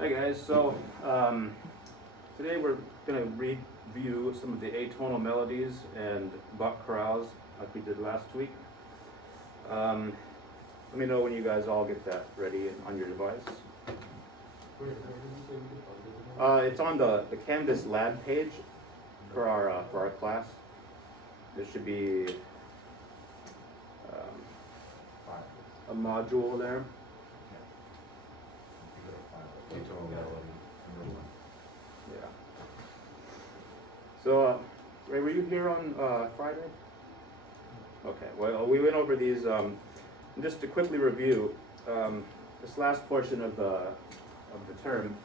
Hi guys, so today we're going to review some of the atonal melodies and Bach chorales like we did last week. Let me know when you guys all get that ready on your device. It's on the Canvas lab page for our class. There should be a module there. Yeah. So, Ray, were you here on Friday? Okay. Well, we went over these. Just to quickly review, this last portion of the term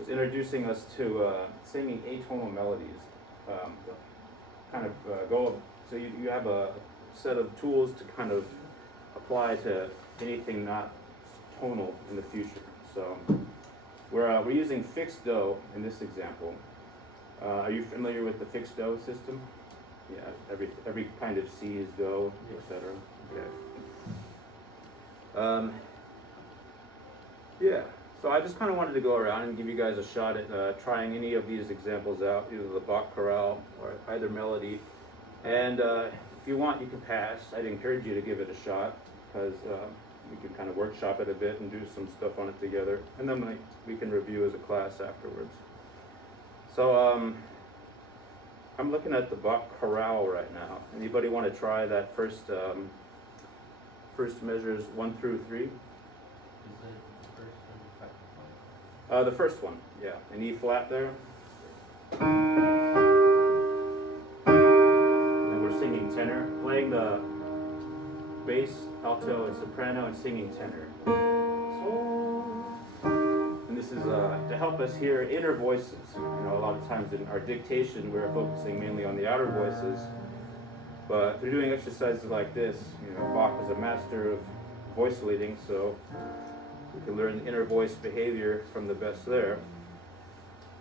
was introducing us to singing atonal melodies. So you have a set of tools to kind of apply to anything not tonal in the future. So we're using fixed do in this example. Are you familiar with the fixed do system? Yeah, every kind of C is do, etc. Okay. Yeah. So I just kind of wanted to go around and give you guys a shot at trying any of these examples out, either the Bach chorale or either melody. And if you want, you can pass. I'd encourage you to give it a shot because we can kind of workshop it a bit and do some stuff on it together. And then we can review as a class afterwards. So I'm looking at the Bach chorale right now. Anybody want to try that first measures 1 through 3? Is it the first or the second one? The first one, yeah. An E flat there. And we're singing tenor, playing the bass, alto, and soprano, and singing tenor. And this is to help us hear inner voices. You know, a lot of times in our dictation, we're focusing mainly on the outer voices. But through doing exercises like this, you know, Bach is a master of voice leading, so we can learn inner voice behavior from the best there.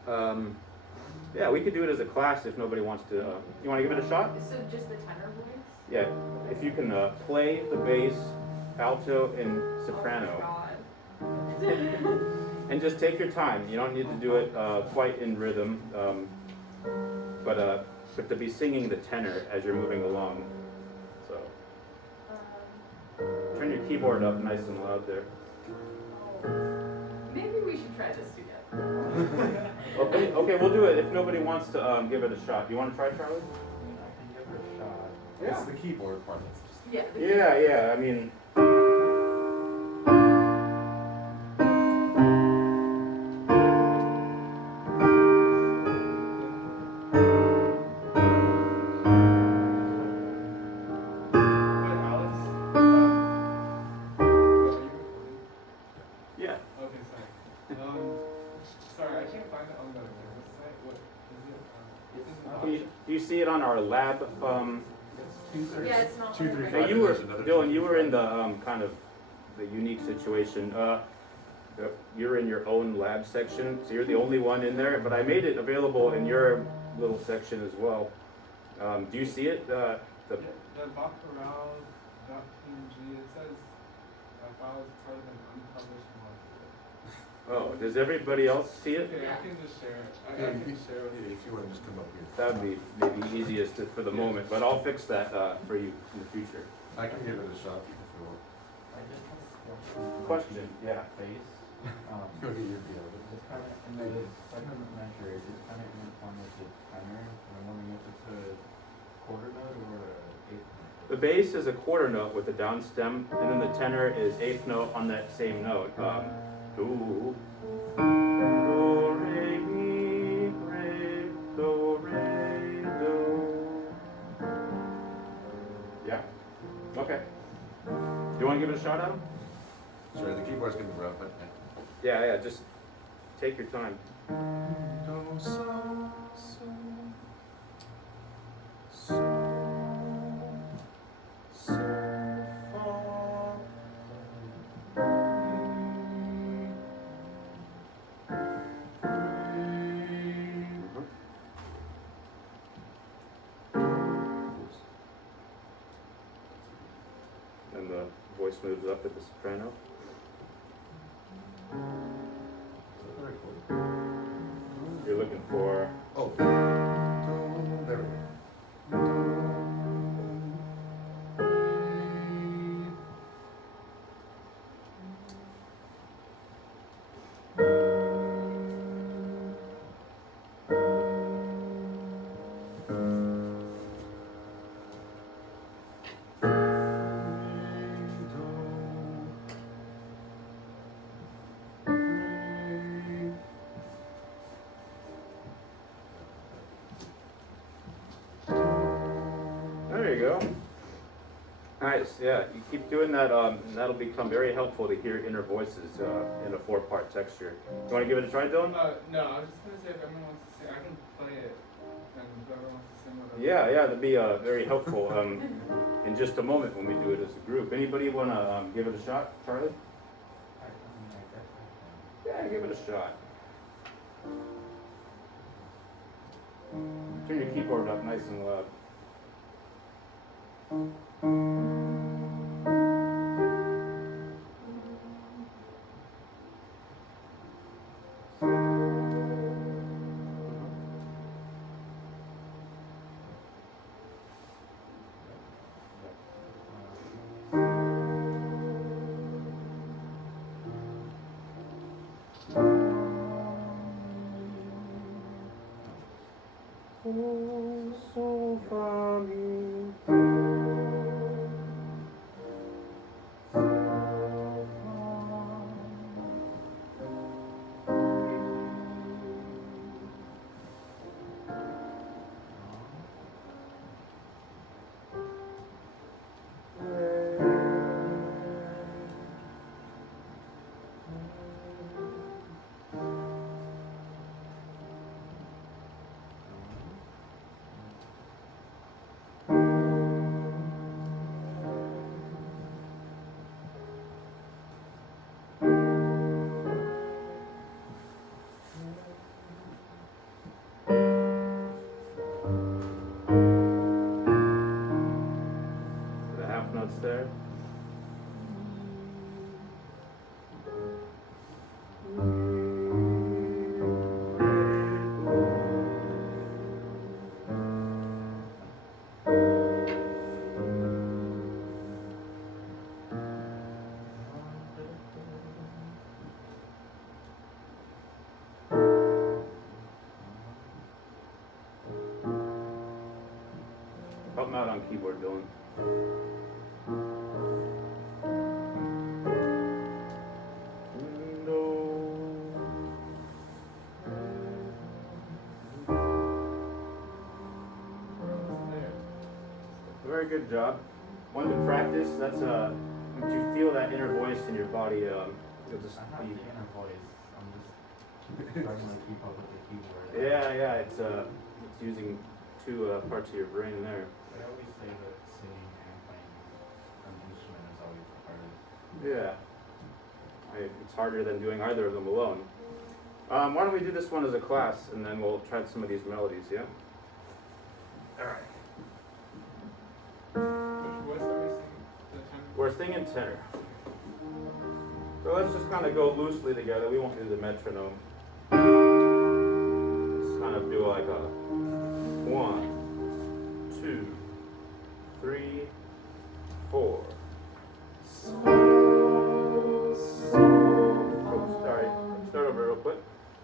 Yeah, we could do it as a class if nobody wants to. You want to give it a shot? So just the tenor voice? Yeah, if you can play the bass, alto, and soprano. Oh my God. And just take your time. You don't need to do it quite in rhythm, but to be singing the tenor as you're moving along. So turn your keyboard up nice and loud there. Maybe we should try this together. Okay, we'll do it if nobody wants to give it a shot. You want to try, Charlie? I can give it a shot. Yeah. It's the keyboard part that's just... Yeah. Yeah. I mean. Do you see it on our lab? Yeah, it's not. 2, 3, 5. Hey, Dylan, you were in the kind of the unique situation. You're in your own lab section, so you're the only one in there. But I made it available in your little section as well. Do you see it? The Bach chorale .png, it says file is part of an unpublished module. Oh, does everybody else see it? Okay, I can just share it. I can share with you. If you want to just come up here. That would be maybe easiest for the moment, but I'll fix that for you in the future. I can give it a shot if you want. I just have a Question? Yeah. Bass. Go get your piano. It's kind of in the second measure. It's kind of in one with the tenor. I'm wondering if it's a quarter note or a eighth note. The bass is a quarter note with a down stem, and then the tenor is eighth note on that same note. Do, re, mi, re, do, re, do. Yeah? Okay. Do you want to give it a shot, Adam? Sure, the keyboard's gonna be rough, but... Yeah, just take your time. Do, so, so, fa, And the voice moves up at the soprano. Very looking for. Oh. There we go. There you go. Nice, yeah. You keep doing that, and that'll become very helpful to hear inner voices in a 4-part texture. You want to give it a try, Dylan? No, I was just gonna say if everyone wants to sing, I can play it, and whoever wants to sing whatever. Yeah, that'd be very helpful in just a moment when we do it as a group. Anybody want to give it a shot, Charlie? I mean, I guess I Yeah, give it a shot. Turn your keyboard up nice and loud. So far me. The half notes there. Help him out on keyboard, Dylan. Very good job. One to practice. That's once you feel that inner voice in your body, you'll just I have be. the inner voice. I'm just struggling to keep up with the keyboard. Yeah. It's using two parts of your brain there. I always say that singing and playing an instrument is always the hardest. Yeah. It's harder than doing either of them alone. Why don't we do this one as a class, and then we'll try some of these melodies, yeah? All right. Which voice are we singing? The tenor? We're singing tenor. So let's just kind of go loosely together. We won't do the metronome. Let's kind of do like a 1, 2, 3, 4. Oh, sorry. Start over real quick.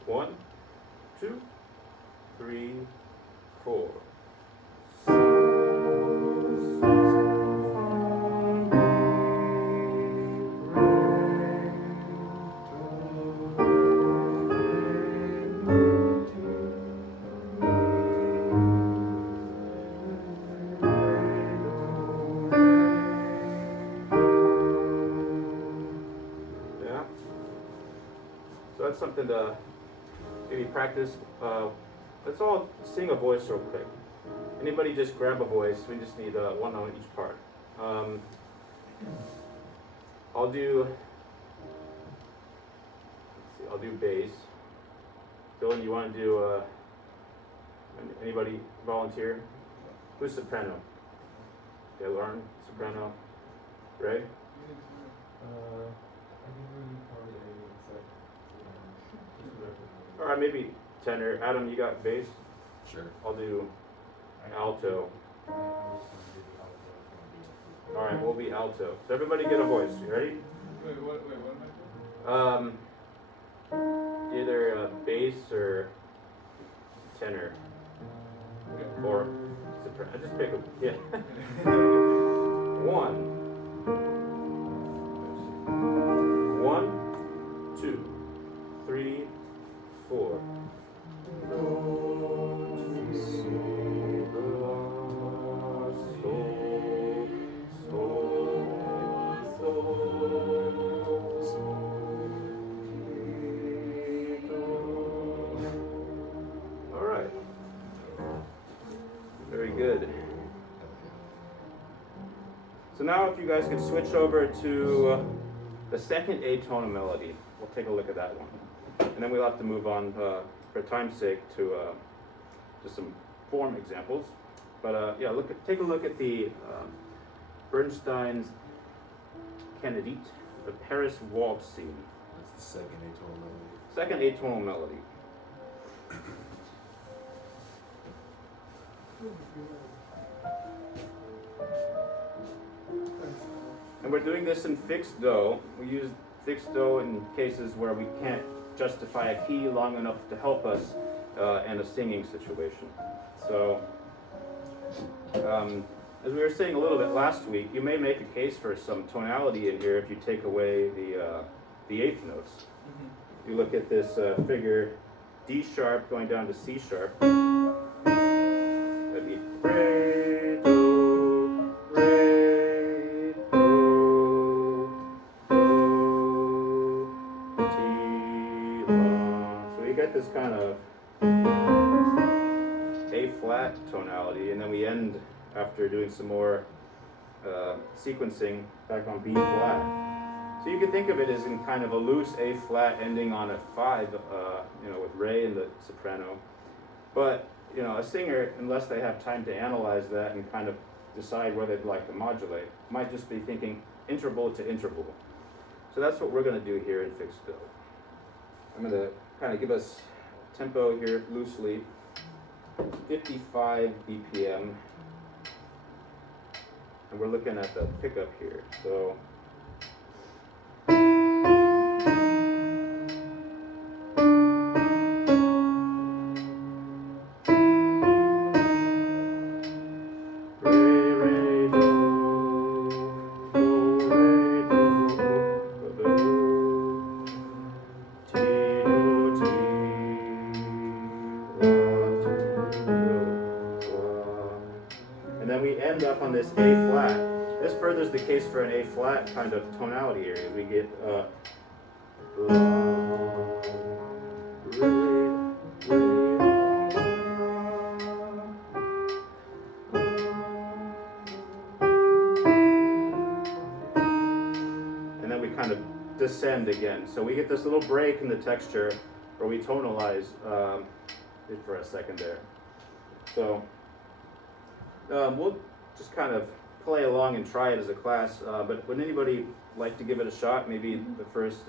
1, 2, 3, 4. Yeah. So that's something to maybe practice. Let's all sing a voice real quick. Anybody just grab a voice. We just need one on each part. I'll do. Let's see. I'll do bass. Dylan, you want to do? Anybody volunteer? Who's soprano? Okay, Lauren, soprano. Ray. I think we probably All right, maybe tenor. Adam, you got bass? Sure. I'll do I- alto. I was gonna do the alto, it's gonna be a All right, we'll be alto. So everybody get a voice. You ready? What am I doing? Either bass or tenor or soprano. Just pick a yeah. One, two, three, four. All right. Very good. So now if you guys could switch over to the second atonal melody, we'll take a look at that one. And then we'll have to move on, for time's sake, to just some form examples. But yeah, take a look at the Bernstein's Candidate, the Paris Waltz scene. That's the second atonal melody. Second atonal melody. And we're doing this in fixed do. We use fixed do in cases where we can't justify a key long enough to help us in a singing situation. So, as we were saying a little bit last week, you may make a case for some tonality in here if you take away the eighth notes. You look at this figure D sharp going down to C sharp. That'd be re, do, re, do, do, ti, la. So you get this kind of A flat tonality, and then we end after doing some more sequencing back on B flat. So you can think of it as in kind of a loose A flat ending on a 5, with re and the soprano. But, a singer, unless they have time to analyze that and kind of decide where they'd like to modulate, might just be thinking interval to interval. So that's what we're going to do here in fixed do. I'm going to kind of give us tempo here loosely, 55 BPM. And we're looking at the pickup here. So end up on this A flat. This furthers the case for an A flat kind of tonality area. We get and then we kind of descend again. So we get this little break in the texture where we tonalize it for a second there. So we'll just kind of play along and try it as a class, but would anybody like to give it a shot? Maybe the first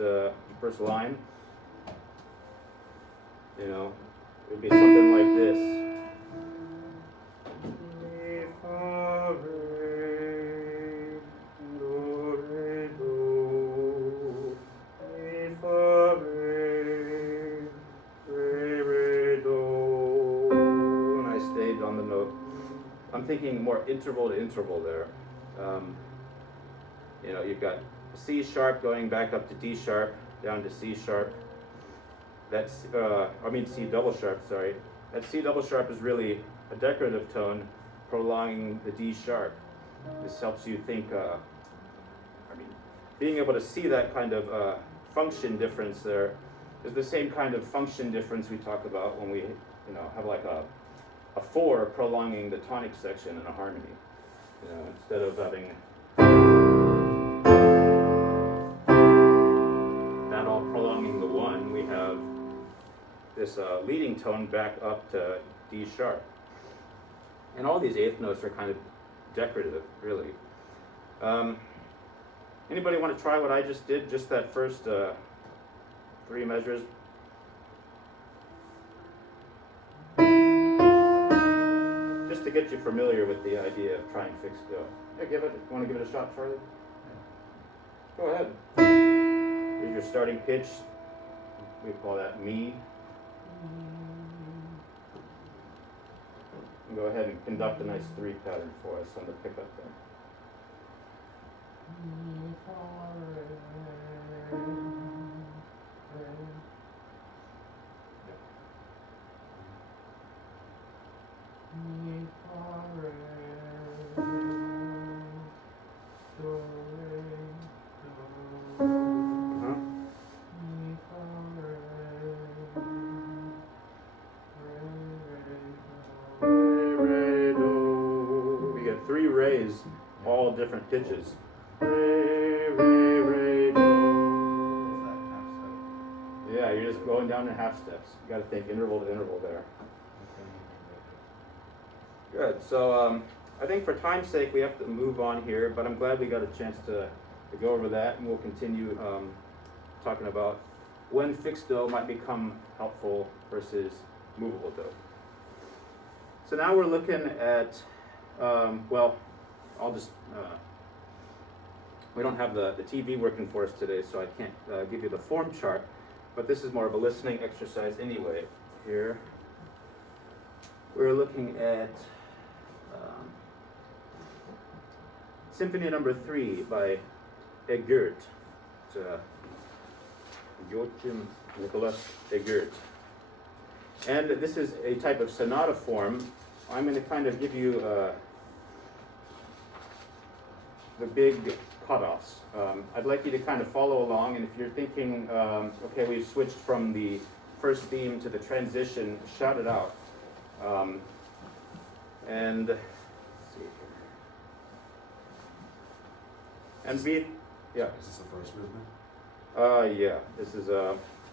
line? It'd be something like this. And I stayed on the note. I'm thinking more interval to interval there. You've got C sharp going back up to D sharp, down to C sharp. That's, C double sharp, sorry. That C double sharp is really a decorative tone prolonging the D sharp. This helps you think, being able to see that kind of function difference there is the same kind of function difference we talk about when we, have like a 4 prolonging the tonic section in a harmony. Instead of having that all prolonging the 1, we have this leading tone back up to D sharp. And all these eighth notes are kind of decorative, really. Anybody want to try what I just did? Just that first 3 measures? just to get you familiar with the idea of trying fixed go. Yeah, want to give it a shot, Charlie? Go ahead. Here's your starting pitch. We call that mi. And go ahead and conduct a nice 3 pattern for us on the pickup there. Mi, fa, re, re. Mi, fa, re, do, re, do. Uh-huh. Mi, fa, re, re, do. We got 3 re's, all different pitches. Re, re, re, do. Yeah, you're just going down in half steps. You got to think interval to interval there. Good. So I think for time's sake we have to move on here, but I'm glad we got a chance to go over that, and we'll continue talking about when fixed do might become helpful versus movable do. So now we're looking at, well, I'll just, we don't have the TV working for us today, so I can't give you the form chart, but this is more of a listening exercise anyway. Here, we're looking at Symphony Number 3 by Egert. It's Joachim Nicholas Egert. And this is a type of sonata form. I'm going to kind of give you the big cutoffs. I'd like you to kind of follow along, and if you're thinking, okay, we've switched from the first theme to the transition, shout it out. And let's see here. And be, yeah. Is this the first movement? Yeah. This is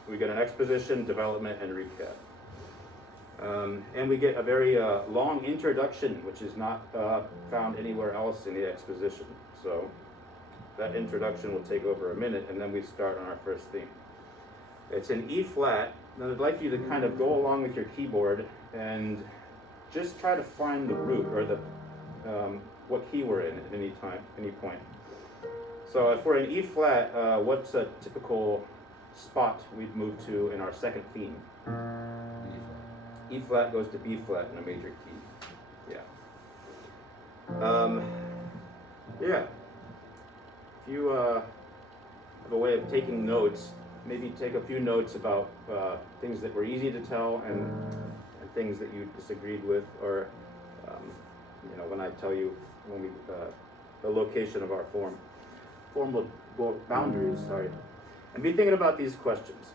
we get an exposition, development, and recap. And we get a very long introduction, which is not found anywhere else in the exposition. So that introduction will take over a minute, and then we start on our first theme. It's in E flat. Then I'd like you to kind of go along with your keyboard and just try to find the root, or the what key we're in at any point. So if we're in E flat, what's a typical spot we'd move to in our second theme? E flat goes to B flat in a major key. Yeah. Yeah. If you have a way of taking notes, maybe take a few notes about things that were easy to tell and things that you disagreed with, or when I tell you the location of our formal boundaries. Sorry, and be thinking about these questions.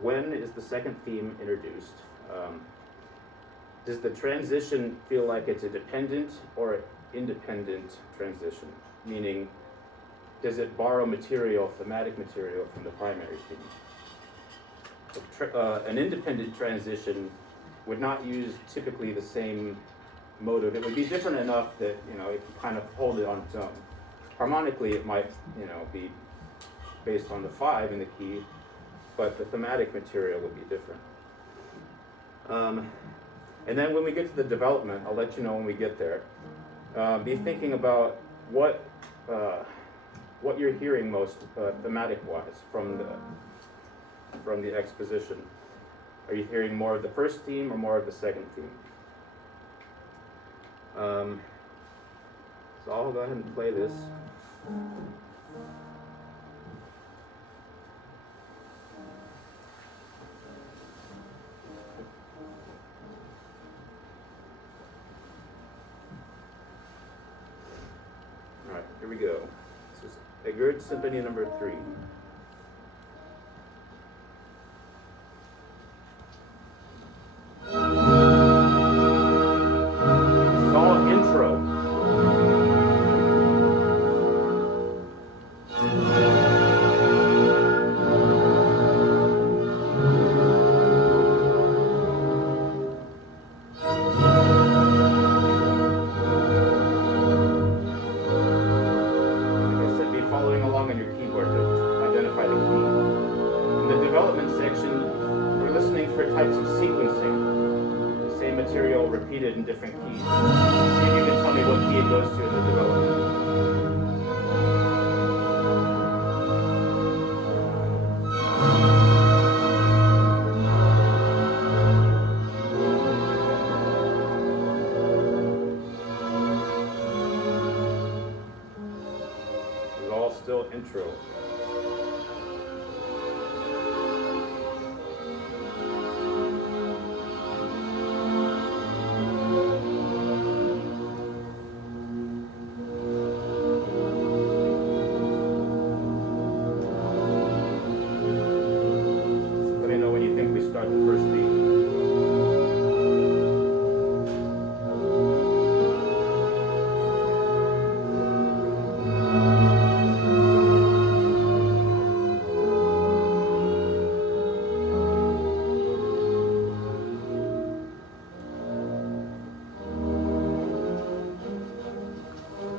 When is the second theme introduced? Does the transition feel like it's a dependent or independent transition? Meaning, does it borrow material, thematic material, from the primary theme? An independent transition would not use typically the same motive. It would be different enough that it can kind of hold it on its own. Harmonically, it might be based on the 5 in the key, but the thematic material would be different. And then when we get to the development, I'll let you know when we get there. Be thinking about what you're hearing most thematic-wise from the exposition. Are you hearing more of the first theme or more of the second theme? So I'll go ahead and play this. All right, here we go. This is Egert Symphony Number 3. It's all intro. same material repeated in different keys. See if you can tell me what key it goes to in the development. This is all still intro. Let me know when you think we start the first beat.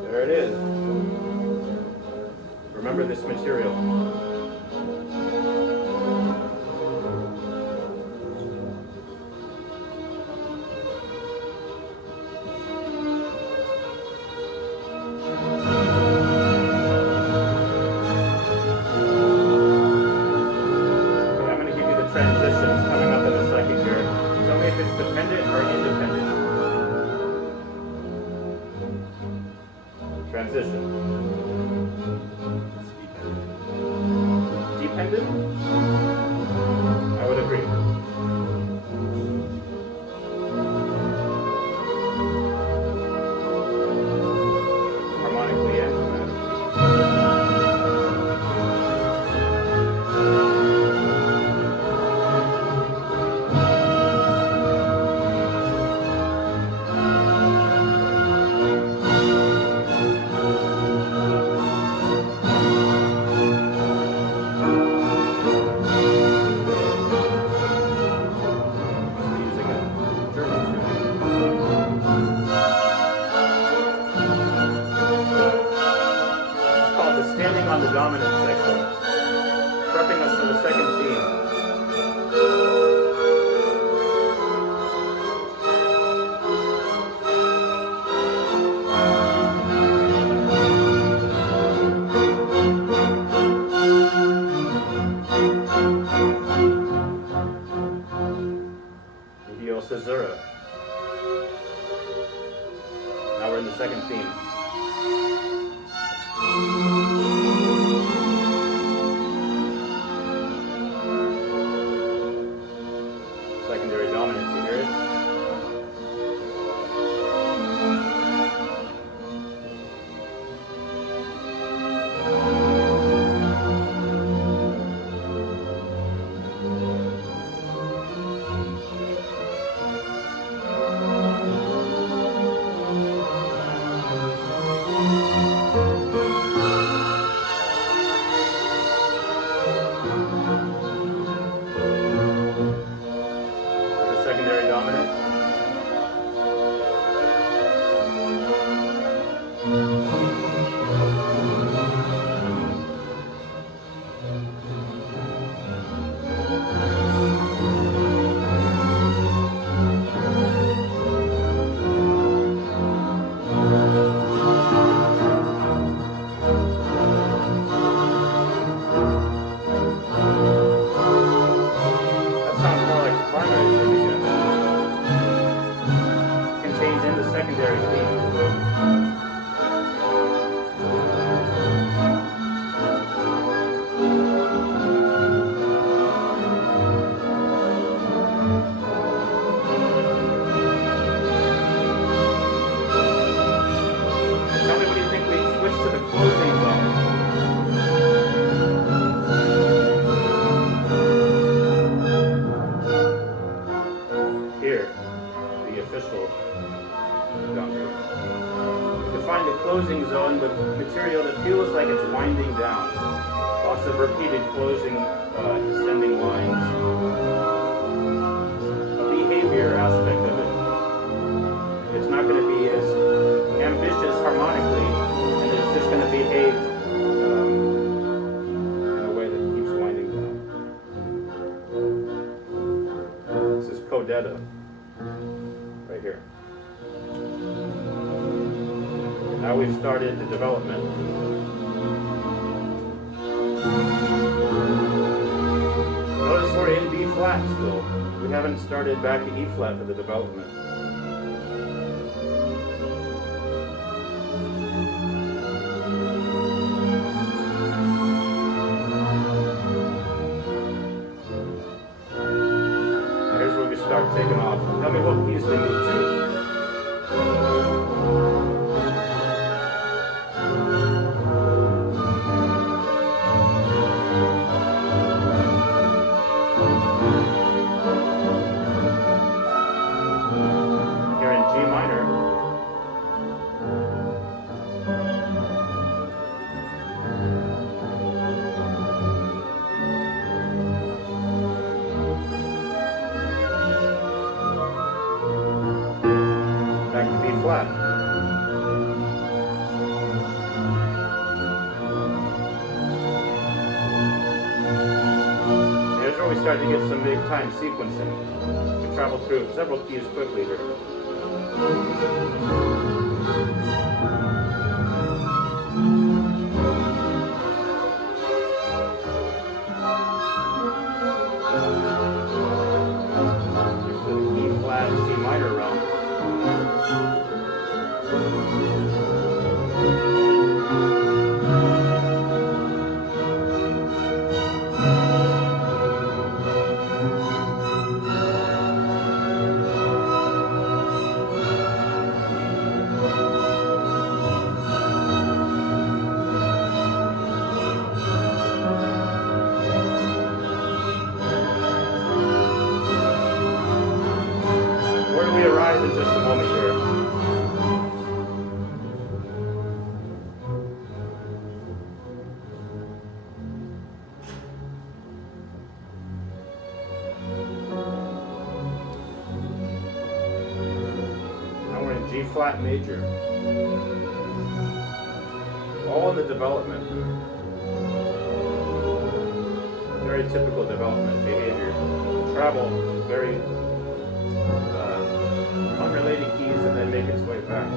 There it is. Remember this material. Okay, I'm going to give you the transitions coming up in a second here. Tell me if it's dependent or independent. Transition. Dependent? I would agree. Harmonically and thematically. Must be using a German tuning. It's called the standing on the dominant section, prepping us for the second theme. Didier Caesura. Now we're in the second theme. Secondary dominant, you hear it? The secondary dominant. That sounds more like the primary theme again. Contained in the secondary theme. Tell me what do you think we switch to the closing zone? Here, the official boundary. Define the closing zone with material that feels like it's winding down. Lots of repeated closing, descending lines. A behavior aspect of it. It's not going to be as ambitious harmonically, and it's just going to behave in a way that keeps winding down. This is codetta. started the development. Notice we're in B flat still. We haven't started back to E flat for the development. Here's where we start taking off. Tell me what keys they move to. Here in G minor. Back to B flat. Here's where we start to get some big time sequencing. We travel through several keys quickly here. Here's the E flat C minor realm. Where do we arrive in just a moment here? Now we're in G flat major. All in the development. Very typical development behavior. Travel very unrelated keys and then make its way back.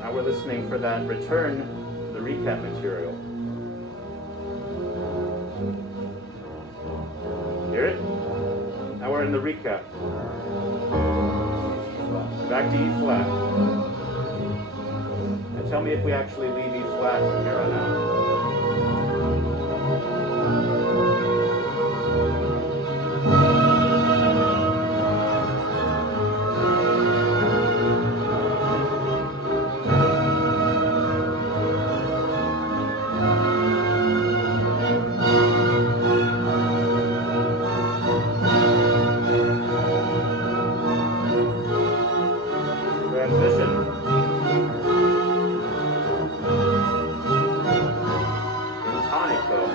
Now we're listening for that return, the recap material. Hear it? Now we're in the recap. Back to E flat. Now tell me if we actually leave E flat from here on out. Transition. In tonic though.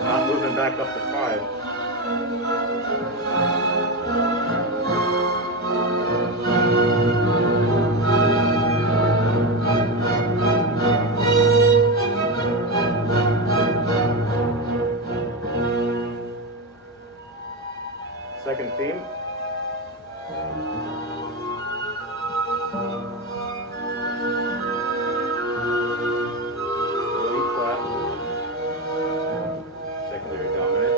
Not moving back up to 5. Second theme. Still E flat. Secondary dominant.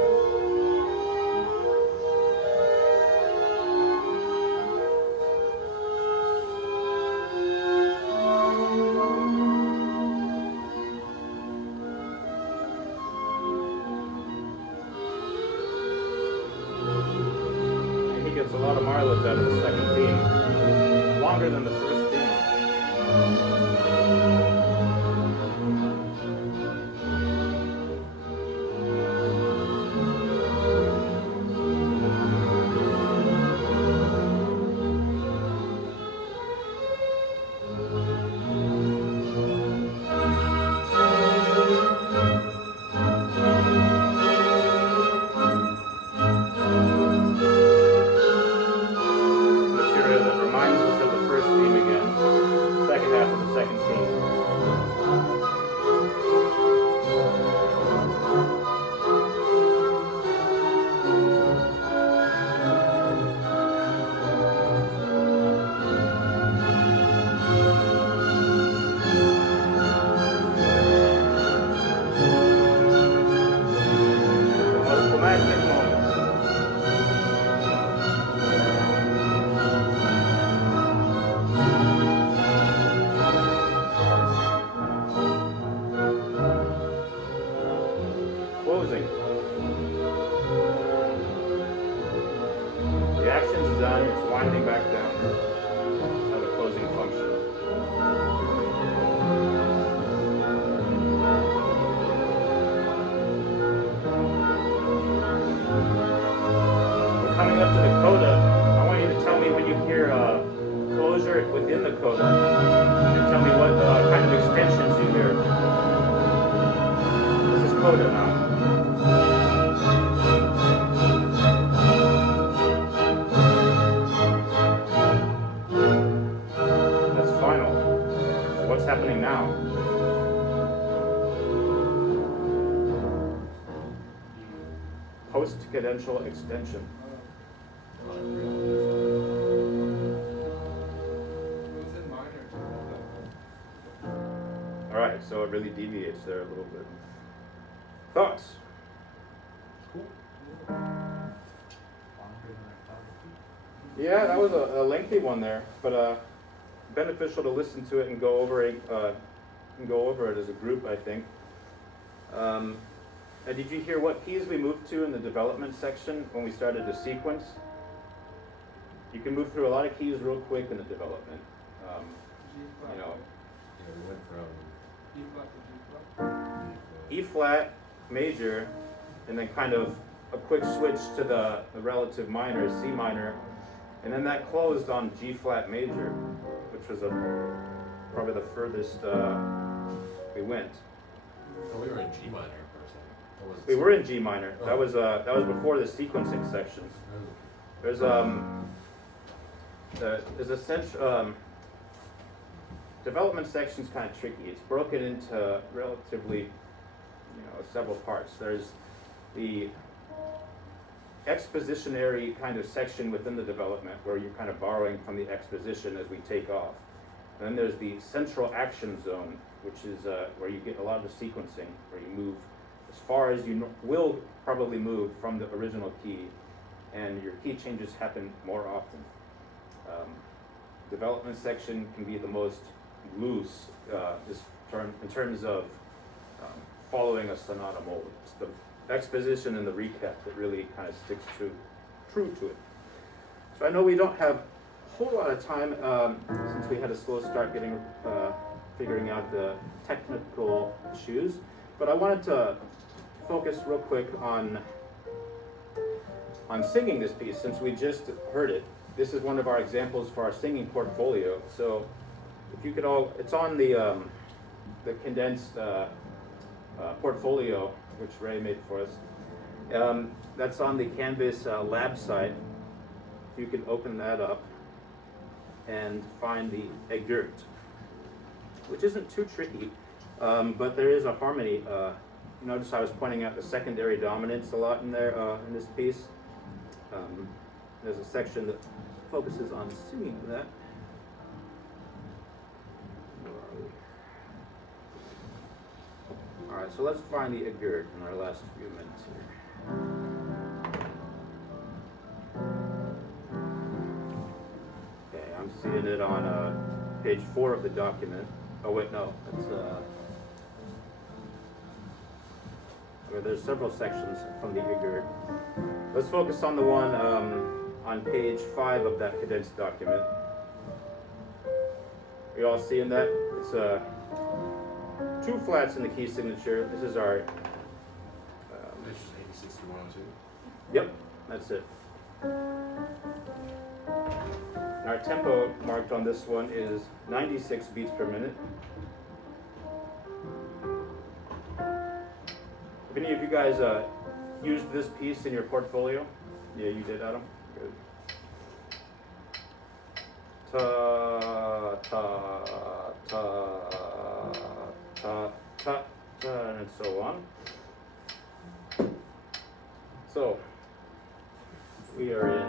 And he gets a lot of mileage out of the second theme. Longer than the first theme. Material that reminds us of the first theme again. Second half of the climactic moment. Closing. The action's done, it's winding back down. That's how the closing functions. We're coming up to the coda. I want you to tell me when you hear closure within the coda. And tell me what kind of extensions you hear. This is coda now. That's final. So what's happening now? Post-cadential extension. It was in minor. All right, so it really deviates there a little bit. Thoughts? Cool. Longer than I thought it would be. Yeah, that was a lengthy one there, but beneficial to listen to it and go over it as a group, I think. Did you hear what keys we moved to in the development section when we started the sequence? You can move through a lot of keys real quick in the development. G flat. You know, Yeah, we went from E flat to G flat. E flat, major, and then kind of a quick switch to the relative minor, C minor, and then that closed on G flat major, which was probably the furthest we went. oh, we were in G minor for a second. Or was it We were in G minor. That was before the sequencing section. Oh. There's a development section's kind of tricky. It's broken into relatively, several parts. There's the expositionary kind of section within the development where you're kind of borrowing from the exposition as we take off. And then there's the central action zone, which is where you get a lot of the sequencing, where you move as far as you will probably move from the original key, and your key changes happen more often. Development section can be the most loose in terms of following a sonata mold. It's the exposition and the recap that really kind of sticks true to it. So I know we don't have a whole lot of time since we had a slow start figuring out the technical issues, but I wanted to focus real quick on singing this piece since we just heard it. This is one of our examples for our singing portfolio. So if you could all, it's on the condensed portfolio which Ray made for us. That's on the Canvas lab site. If you could open that up and find the Egert, which isn't too tricky, but there is a harmony. Notice I was pointing out the secondary dominants a lot in there in this piece. There's a section that focuses on singing that. All right, so let's find the Egert in our last few minutes here. Okay, I'm seeing it on page 4 of the document. Oh wait, no, that's there's several sections from the Egert. Let's focus on the one on page 5 of that condensed document. You all seeing that? It's 2 flats in the key signature. This is our. It's just 86 to 102. Yep, that's it. And our tempo marked on this one is 96 beats per minute. Have any of you guys used this piece in your portfolio? Yeah, you did, Adam? Good. Ta, ta, ta, ta, ta, ta, and so on. So, we are in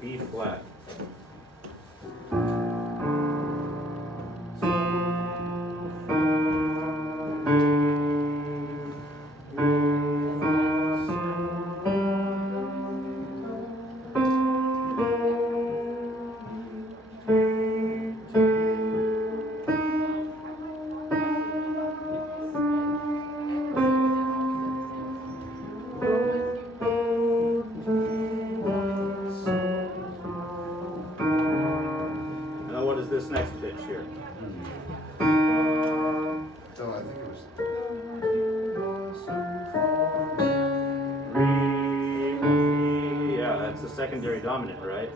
B flat. secondary dominant, right?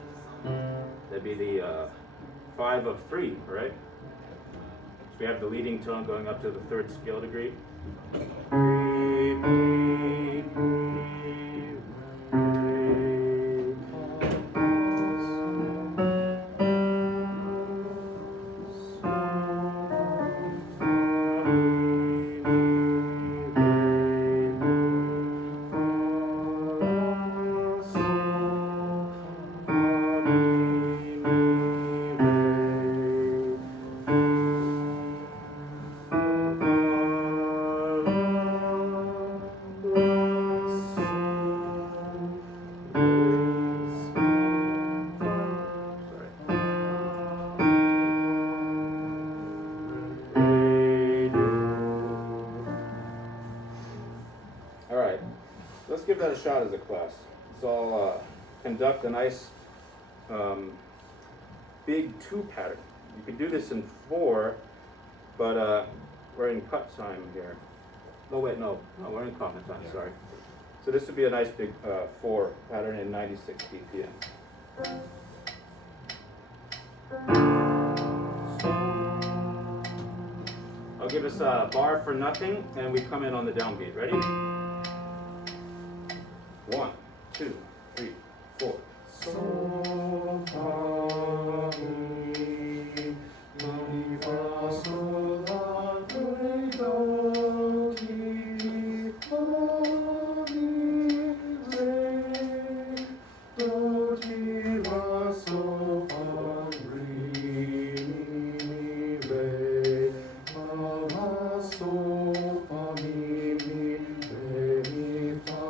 That'd be the 5 of 3, right? So we have the leading tone going up to the 3rd scale degree. Alright, let's give that a shot as a class. So I'll conduct a nice big 2 pattern. You can do this in 4, but we're in cut time here. No, wait, no, we're in common time, sorry. So this would be a nice big 4 pattern in 96 BPM. I'll give us a bar for nothing, and we come in on the downbeat. Ready? 1, 2, 3, 4. So, fa, mi, fa, sol, la, re, do, ti, fa, mi, re, do, ti, fa, sol, fa, re, mi, re, fa, sol, fa, mi, re, mi, fa,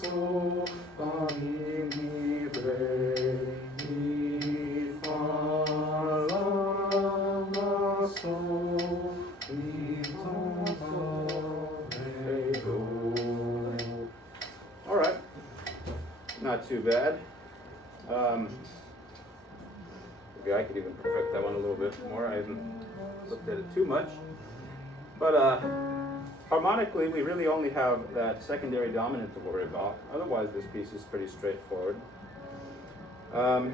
sol, fa, mi, re, mi, fa, la, sol, mi, do, fa, re, do. All right, not too bad. Maybe I could even perfect that one a little bit more. I haven't looked at it too much. But harmonically, we really only have that secondary dominant to worry about. Otherwise, this piece is pretty straightforward. So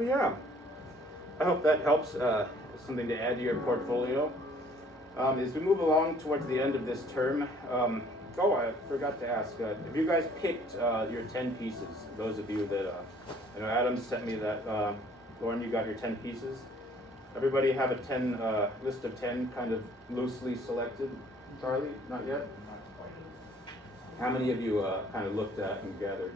yeah, I hope that helps. Something to add to your portfolio. As we move along towards the end of this term, I forgot to ask, have you guys picked your 10 pieces? Those of you that, I know Adam sent me that, Lauren, you got your 10 pieces? Everybody have a 10 list of 10 kind of loosely selected? Charlie, not yet? Not quite as How many of you kind of looked at and gathered?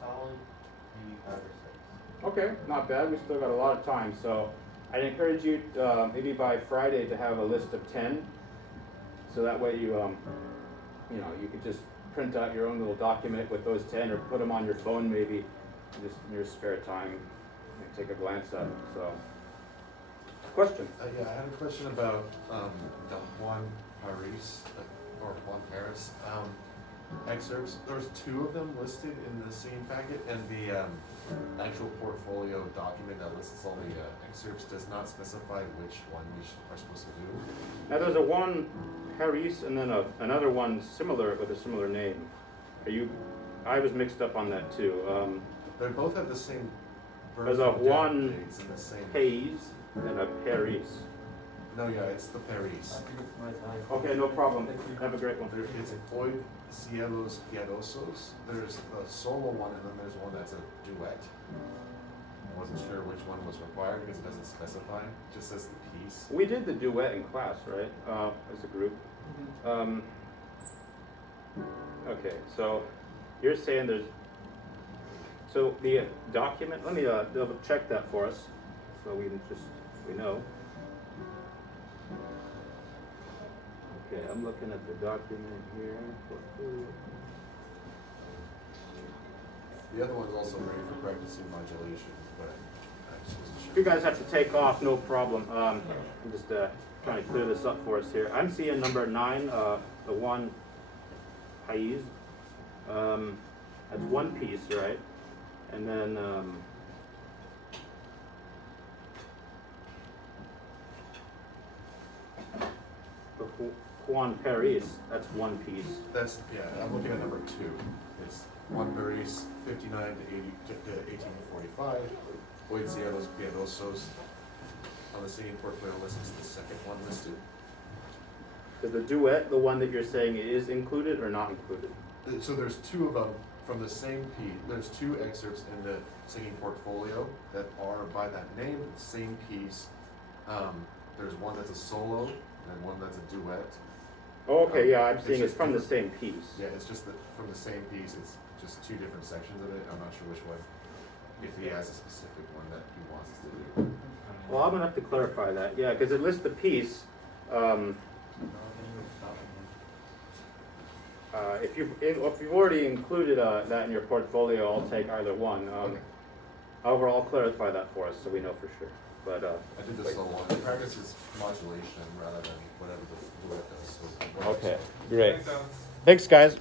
solid, maybe 5 or 6. Okay, not bad. We still got a lot of time. So I'd encourage you maybe by Friday to have a list of 10. So that way you you could just print out your own little document with those 10 or put them on your phone maybe just in your spare time and take a glance at them. So, question? Yeah, I had a question about the Juan Paris, or Juan Paris excerpts. There's 2 of them listed in the same packet, and the actual portfolio document that lists all the excerpts does not specify which one we are supposed to do. Now there's a one Paris and then another one similar with a similar name. I was mixed up on that too. They both have the same There's a Juan dates and the same. Pays and a Paris. No, yeah, it's the Paris. Okay, no problem. Have a great one. It's Hoy Cielos Piadosos. There's a solo one, and then there's one that's a duet. I wasn't sure which one was required because it doesn't specify. It just says the piece. We did the duet in class, right? As a group. Okay, so you're saying there's. So the document. Let me double check that for us, so we know. Okay, I'm looking at the document here. The other one's also great for practicing modulation, but I just wasn't sure. If you guys have to take off, no problem. I'm just trying to clear this up for us here. I'm seeing number 9, the one Pais. That's one piece, right? And then the Juan Paris, that's one piece. That's, yeah, I'm looking at number 2. It's Juan Paris, 59 to 1845. Poesia los Piadosos. On the singing portfolio list, it's the second one listed. Is the duet the one that you're saying is included or not included? So there's 2 of them from the same piece. There's 2 excerpts in the singing portfolio that are by that name, same piece. There's one that's a solo and one that's a duet. Oh, okay, yeah, I'm It's seeing it's just from the different- same piece. Yeah, it's just that from the same piece. It's just 2 different sections of it. I'm not sure which one. If he has a specific one that he wants us to do. Well, I'm gonna have to clarify that, yeah, because it lists the piece. If you've already included that in your portfolio, I'll take either one. Okay. However, I'll clarify that for us so we know for sure. But I did the solo one. The practice is modulation rather than whatever the duet does. So okay, great. Thanks, Alex. Thanks, guys.